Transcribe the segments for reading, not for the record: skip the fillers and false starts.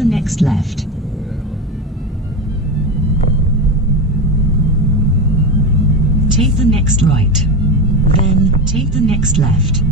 the next left. Take the next right. Then, take the next left.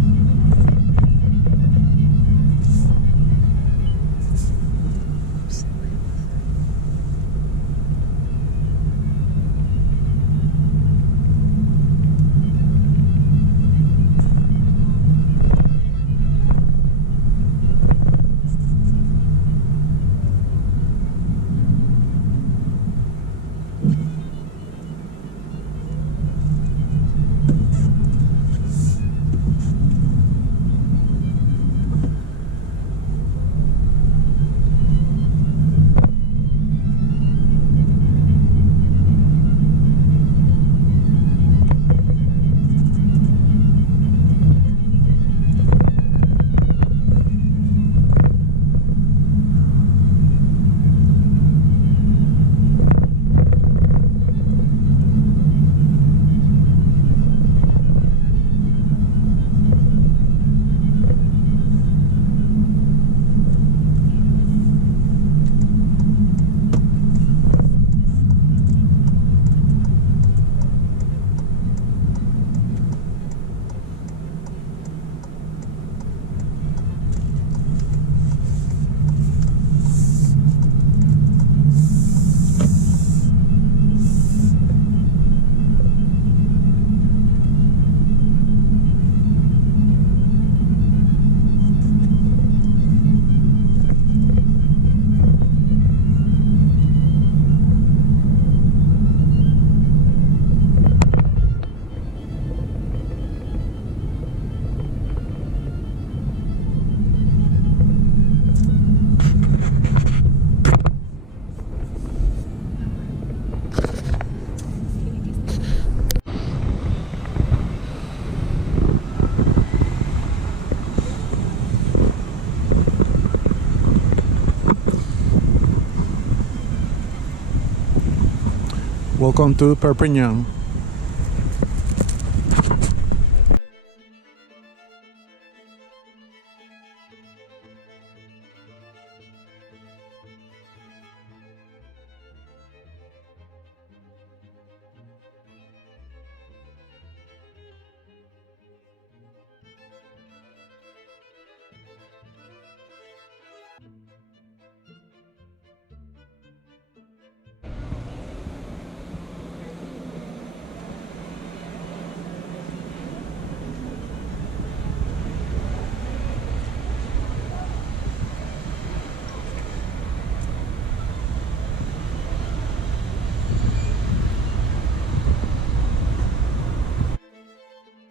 Welcome to Perpignan.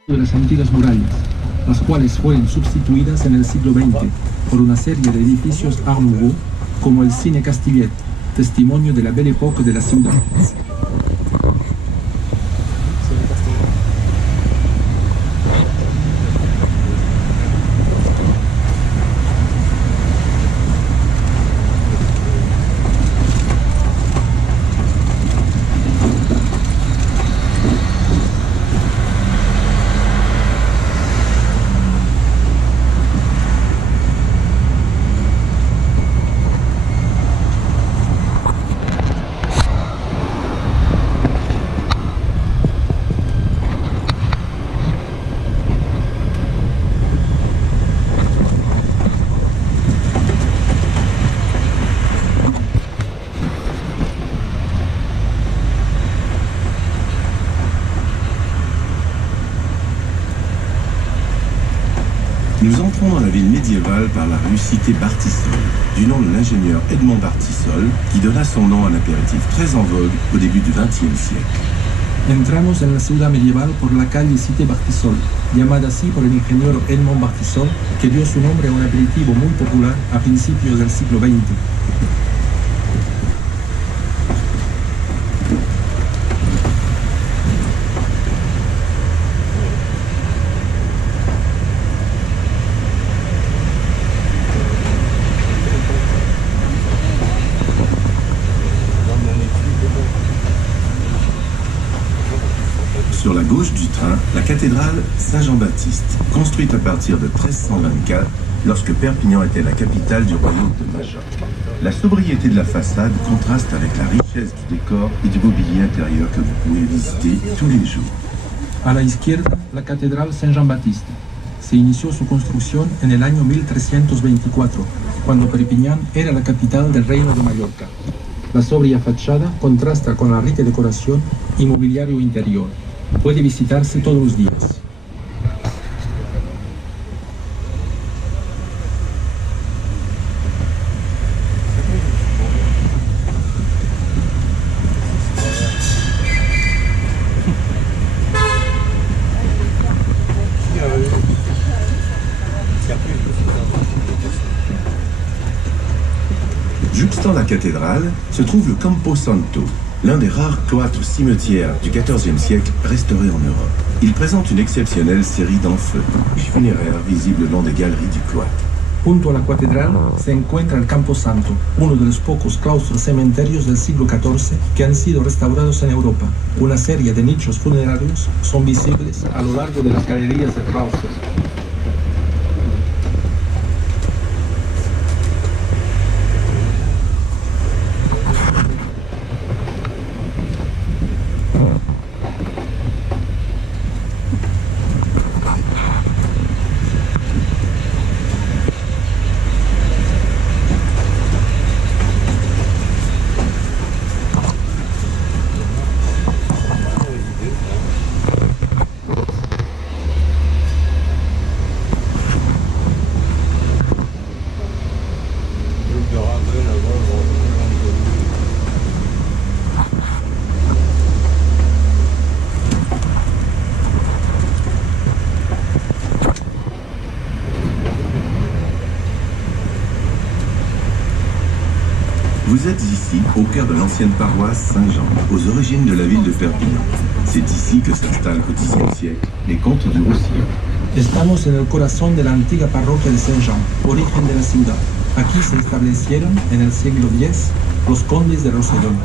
De las antiguas murallas, las cuales fueron sustituidas en el siglo XX por una serie de edificios Art Nouveau, como el Cine Castillet, testimonio de la Belle Époque de la ciudad. Nous entrons dans la ville médiévale par la rue Cité-Bartissol, du nom de l'ingénieur Edmond Bartissol, qui donna son nom à un apéritif très en vogue au début du XXe siècle. Entramos en la ciudad medieval por la calle Cité Bartissol, llamada así por el ingeniero Edmond Bartissol, que dio su nombre a un aperitivo muy popular a principios del siglo XX. sur la gauche du train, la cathédrale Saint-Jean-Baptiste, construite à partir de 1324, lorsque Perpignan était la capitale du royaume de Majorque. La sobriété de la façade contraste avec la richesse du décor et du mobilier intérieur que vous pouvez visiter tous les jours. A la izquierda, la Catedral San Jean Baptiste. Se inició su construcción en el año 1324, cuando Perpiñán era la capital del Reino de Mallorca. La sobria fachada contrasta con la rica decoración y mobiliario interior. Puede visitarse todos los días. Juxtant la cathédrale se trouve le Campo Santo, l'un des rares cloîtres cimetières du XIVe siècle restaurés en Europe. Il présente une exceptionnelle série d'enfeux funéraires visibles le long des galeries du cloître. Junto a la catedral se encuentra el Campo Santo, uno de los pocos claustros cementerios del siglo XIV que han sido restaurados en Europa. Una serie de nichos funerarios son visibles a lo largo de las galerías del claustro. Vous êtes ici, au cœur de l'ancienne paroisse Saint-Jean, aux origines de la ville de Perpignan. C'est ici que s'installent au Xe siècle les comtes du Roussillon. Estamos en el corazón de la antigua parroquia de Saint-Jean, origen de la ciudad. Aquí se establecieron en el siglo X los condes de Roussillon.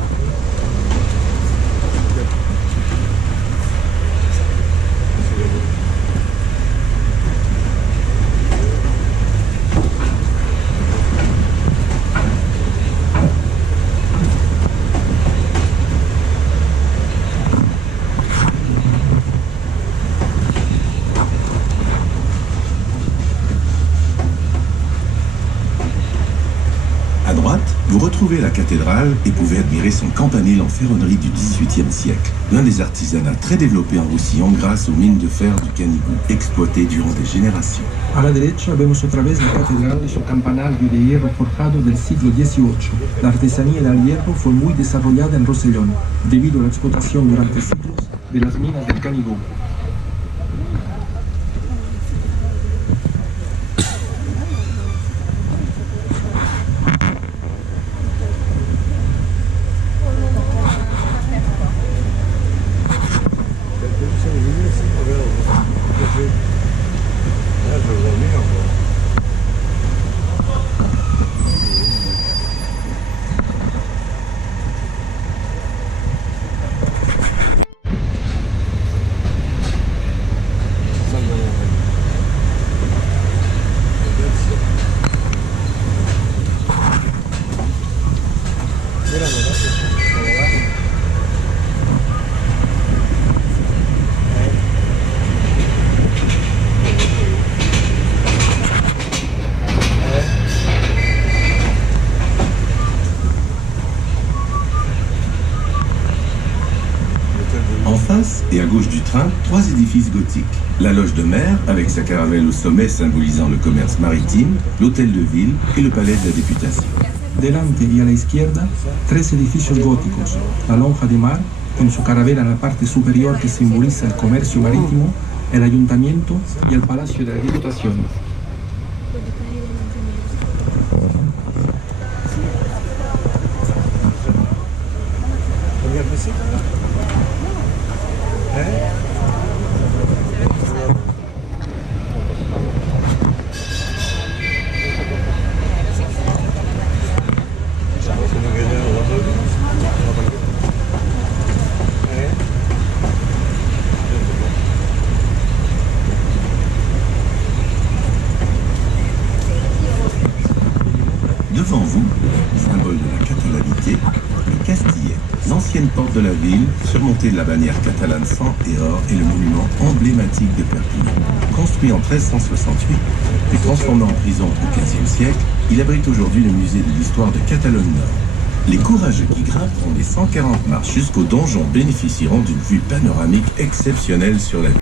À droite, vous retrouvez la cathédrale et pouvez admirer son campanile en ferronnerie du XVIIIe siècle, l'un des artisanats très développés en Roussillon grâce aux mines de fer du Canigou, exploitées durant des générations. A la derecha vemos otra vez la catedral y su campanario de hierro forjado del siglo XVIII. La artesanía del hierro fue muy desarrollada en Roussillon, debido a la explotación durante siglos de las minas del Canigou. En face et à gauche du train, trois édifices gothiques. La loge de mer, avec sa caravelle au sommet symbolisant le commerce maritime, l'hôtel de ville et le palais de la députation. Delante y a la izquierda, tres edificios góticos. La lonja de mar, con su carabela en la parte superior que simboliza el comercio marítimo, el ayuntamiento y el palacio de la diputación. de la ville, surmonté de la bannière catalane sang et or, est le monument emblématique de Perpignan. Construit en 1368 et transformé en prison au XVe siècle, il abrite aujourd'hui le musée de l'histoire de Catalogne-Nord. Les courageux qui grimperont les 140 marches jusqu'au donjon bénéficieront d'une vue panoramique exceptionnelle sur la ville.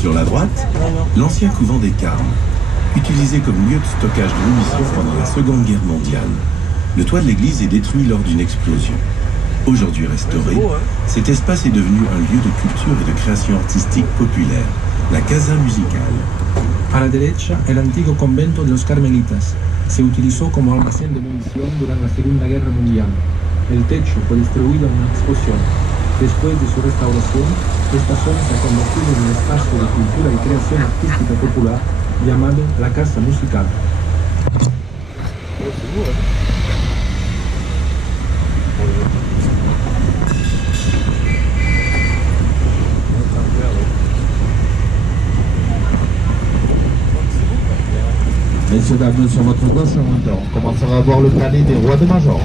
Sur la droite, l'ancien couvent des Carmes, utilisé comme lieu de stockage de munitions pendant la Seconde Guerre mondiale. Le toit de l'église est détruit lors d'une explosion. Aujourd'hui restauré, cet espace est devenu un lieu de culture et de création artistique populaire, la Casa Musicale. A la derecha, el antiguo convento de los Carmelitas. Se utilizó como almacén de munición durante la Segunda Guerra Mundial. El techo fue destruido en una explosión. Después de su restauración, esta zona se ha convertido en un espacio de cultura y creación artística popular llamado la Casa Musical. Messieurs, dames, sur votre gauche, on commencera à voir le palais des rois de Majorque.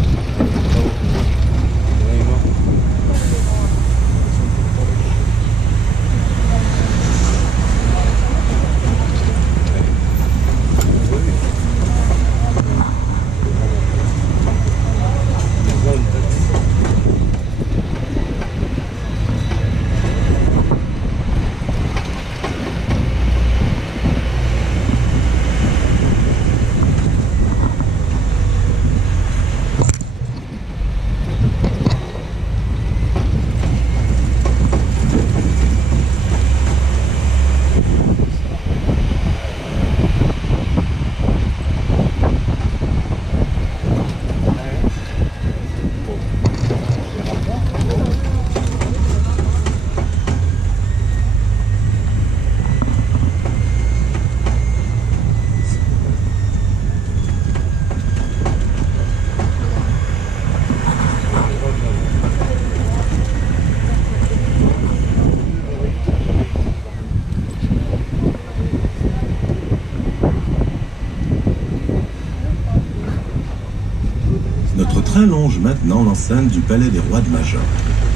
Notre train longe maintenant l'enceinte du palais des rois de Majorque.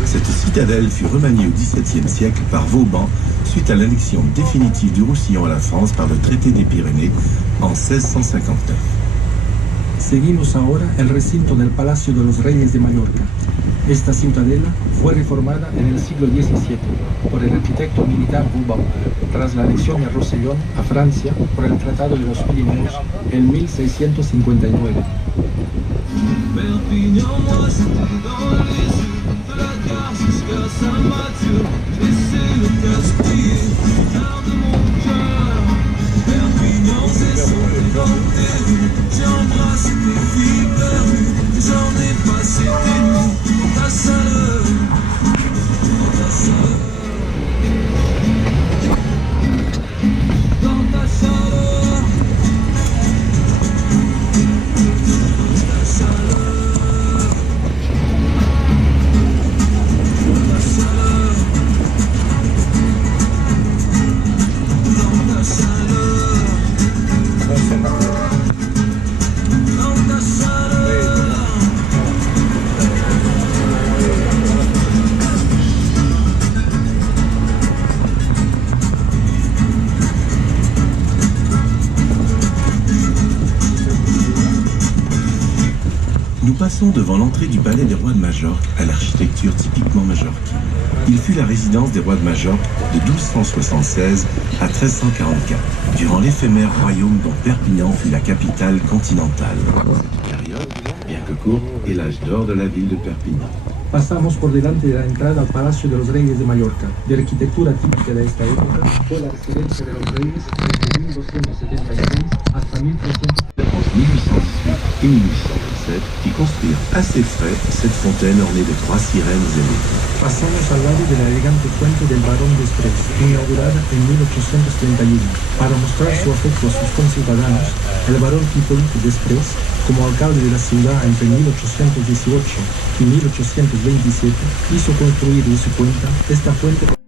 Cette citadelle fut remaniée au XVIIe siècle par Vauban suite à l'annexion définitive du Roussillon à la France par le traité des Pyrénées en 1659. Seguimos ahora el recinto del Palacio de los Reyes de Mallorca. Esta ciudadela fue reformada en el siglo XVII por el arquitecto militar Vauban, tras la anexión de Roussillon a Francia por el Tratado de los Pirineos en 1659. Perpignan, moi c'était dans les yeux de la gare jusqu'à Saint-Mathieu. Laissez le casquier, l'art de mon cœur. Perpignan, c'est son déporté. J'ai embrassé des filles perdues. J'en ai passé des nuits dans ta chaleur. Dans ta chaleur. Dans ta chaleur. Dans ta chaleur. Nous passons devant l'entrée du palais des rois de Majorque à l'architecture typiquement majorquine. Il fut la résidence des rois de Majorque de 1276 à 1344, durant l'éphémère royaume dont Perpignan fut la capitale continentale. Cette période, bien que courte, est l'âge d'or de la ville de Perpignan. Pasamos por delante de la entrada al Palacio de los Reyes de Mallorca. De arquitectura típica de esta época, fue la residencia de los reyes desde 1276 hasta 1300. En 1818 et 1827, qui construirent à ses frais cette fontaine ornée de 3 sirènes ailées. Pasamos al lado de la elegante fuente del Barón de Express, inaugurada en 1831. Para mostrar su afecto a sus conciudadanos, el barón Hipólito de Express Como alcalde de la ciudad entre 1818 y 1827, hizo construir de su cuenta esta fuente